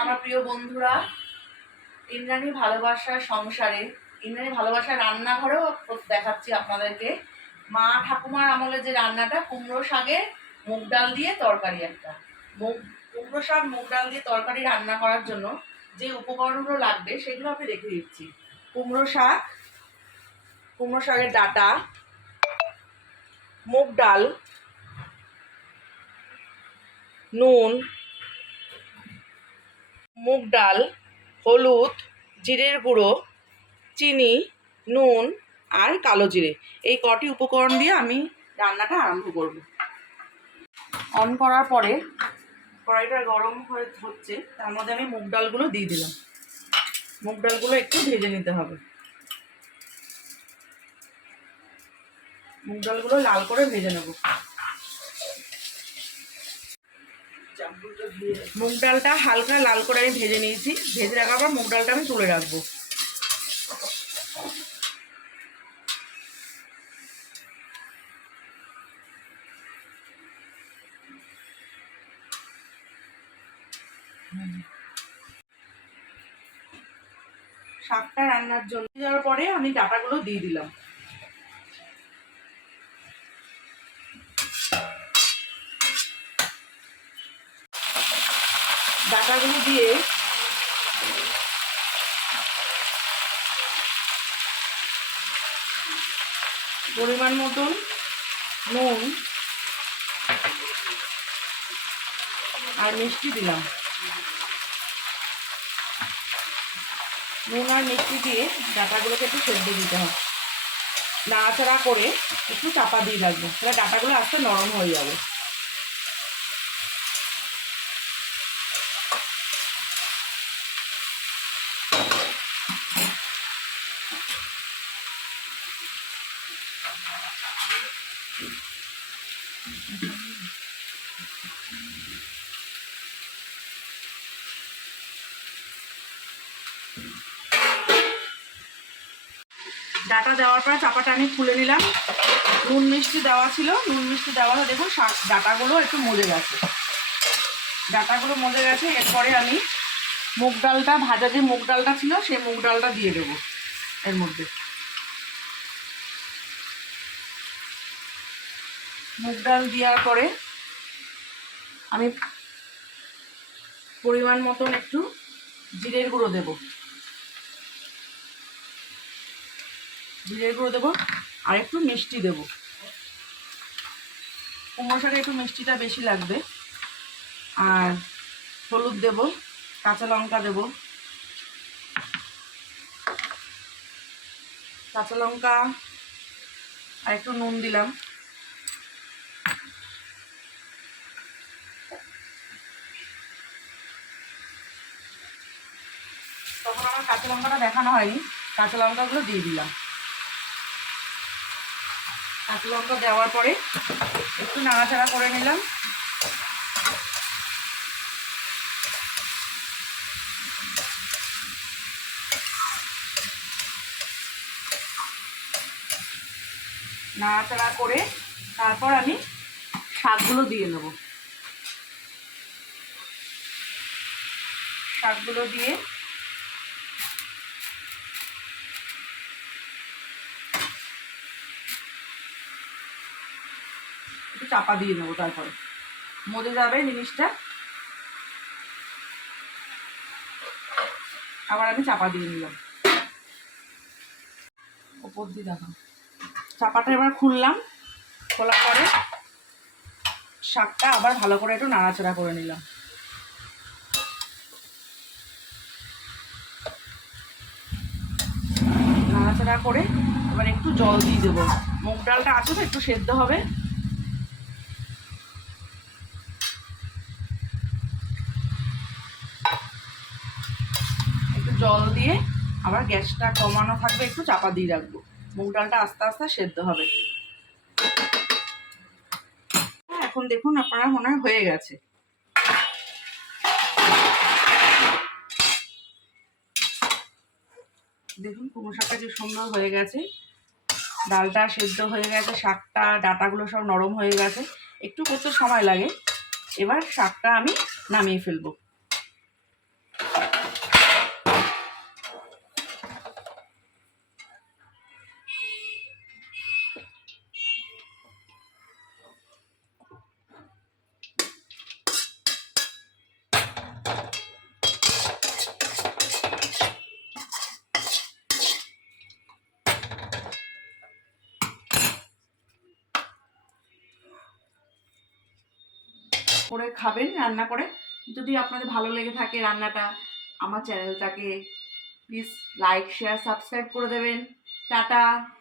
আমার প্রিয় বন্ধুরা, ইন্দ্রাণী ভালোবাসার সংসারে, ইন্দ্রাণী ভালোবাসার রান্নাঘরেও দেখাচ্ছি আপনাদেরকে মা ঠাকুমার আমলে যে রান্নাটা, কুমড়ো শাকে মুগ ডাল দিয়ে তরকারি। একটা কুমড়ো শাক মুগ ডাল দিয়ে তরকারি রান্না করার জন্য যে উপকরণগুলো লাগবে সেগুলো আমি রেখে দিচ্ছি। কুমড়ো শাকের ডাঁটা, মুগ ডাল, নুন, মুগ ডাল, হলুদ, জিরের গুঁড়ো, চিনি, নুন আর কালো জিরে, এই কটি উপকরণ দিয়ে আমি রান্নাটা আরম্ভ করব। অন করার পরে কড়াইটা গরম হচ্ছে, তার মধ্যে আমি মুগ ডালগুলো দিয়ে দিলাম। মুগ ডালগুলো একটু ভেজে নিতে হবে। মুগ ডালগুলো লাল করে ভেজে নেব। মুগ ডালটা হালকা লাল করে আমি ভেজে নিয়েছি। ভেজে রাখার পর মুগ ডালটা আমি তুলে রাখবো। শাকটা রান্নার জন্য যাওয়ার পরে আমি ডাঁটাগুলো দিয়ে দিলাম। ডাঁটাগুলো দিয়ে পরিমাণ মতন নুন আর মিষ্টি দিলাম। নুন আর মিষ্টি দিয়ে ডাঁটাগুলোকে একটু সেদ্ধ দিতে হবে। নাড়াচাড়া করে একটু চাপা দিয়ে রাখবো, তাহলে ডাঁটাগুলো আস্তে নরম হয়ে যাবে। ডাঁটা দেওয়ার পরে চাপাটা আমি খুলে নিলাম। নুন মিষ্টি দেওয়া ছিল, নুন মিষ্টি দেওয়া দেখুন ডাঁটাগুলো একটু মজে গেছে। এরপরে আমি মুগ ডালটা, ভাজা যে মুগ ডালটা ছিল সেই মুগ ডালটা দিয়ে দেবো এর মধ্যে। মুগ ডাল দেওয়ার পরে আমি পরিমাণ মতন একটু জিরের গুঁড়ো দেবো। আর একটু মিষ্টি দেবো। কুমড়ো শাকে একটু মিষ্টিটা বেশি লাগবে। আর হলুদ দেবো, কাঁচা লঙ্কা দেবো। কাঁচা লঙ্কা আর একটু নুন দিলাম। তখন আমার কাঁচা লঙ্কাটা দেখানো হয়নি, কাঁচা লঙ্কাগুলো দিয়ে দিলাম। কাঁচা লঙ্কা দেওয়ার পরে একটু নাড়াচাড়া করে নিলাম। নাড়াচাড়া করে তারপর আমি শাকগুলো দিয়ে নেব। শাকগুলো দিয়ে একটু চাপা দিয়ে নেবো, তারপরে মজে যাবে জিনিসটা। আবার আমি চাপা দিয়ে নিলাম। ওপর দিয়ে দেখো চাপাটা এবার খুললাম। খোলার পরে শাকটা আবার ভালো করে একটু নাড়াচাড়া করে নিলাম। নাড়াচাড়া করে এবার একটু জল দিয়ে দেবো। মুগ ডালটা আছে তো একটু সেদ্ধ হবে। একটু জল দিয়ে আবার গ্যাসটা কমানো থাকবে, একটু চাপা দিয়ে রাখবো। মুগ ডালটা আস্তে আস্তে সেদ্ধ হবে। এখন দেখুন আপনারা মনে হয় হয়ে গেছে। দেখুন কুমড়ো শাকটা যে সুন্দর হয়ে গেছে, ডালটা সেদ্ধ হয়ে গেছে, শাকটা ডাঁটাগুলো সব নরম হয়ে গেছে। একটু করতে সময় লাগে। এবার শাকটা আমি নামিয়ে ফেলবো। করে খাবেন রান্না করে। যদি আপনাদের ভালো লেগে থাকে রান্নাটা, আমার চ্যানেলটাকে প্লিজ লাইক শেয়ার সাবস্ক্রাইব করে দেবেন। টাটা।